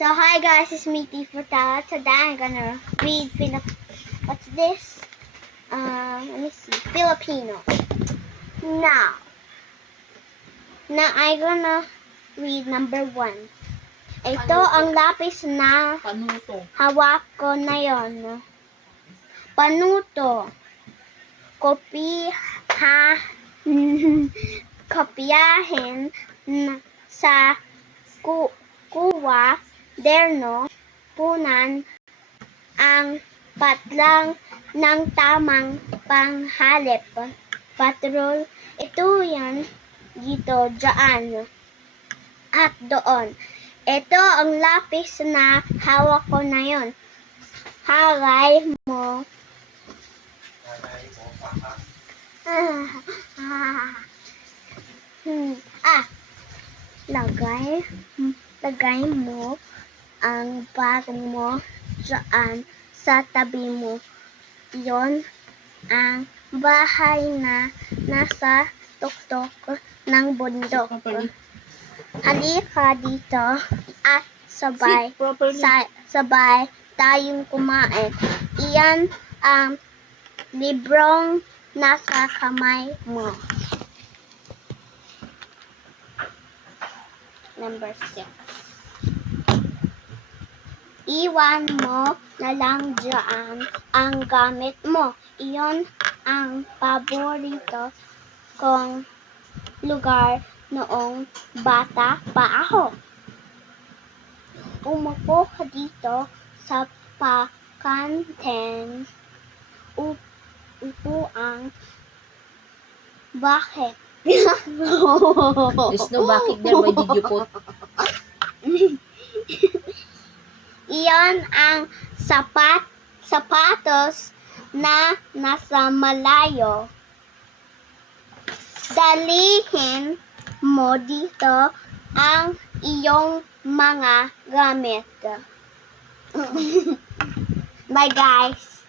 So hi guys, it's me T Furtado. Today I'm gonna read what's this? Let me see. Filipino. Now I'm gonna read number 1. Ito ang lapis na Panuto. hawak ko na yon. Panuto. Kopyahin sa kuwa, derno, punan, ang patlang ng tamang panghalip. Patrol, ito yan, dito, dyan, at doon. Ito ang lapis na hawak ko na yon. Halay mo. Lagay mo ang bag mo dyan sa tabi mo. Iyon ang bahay na nasa tuktok ng bundok. Halika dito at sabay tayong kumain. Iyan ang librong nasa kamay mo. Number 6. Iwan mo na lang dyan ang gamit mo. Iyon ang paborito kong lugar noong bata pa ako. Umupo ka dito sa pakanteng upuan. Bakit? There's no bakit there. Why did you put? Iyon ang sapatos na nasa malayo. Dalihin mo dito ang iyong mga gamit. Bye guys!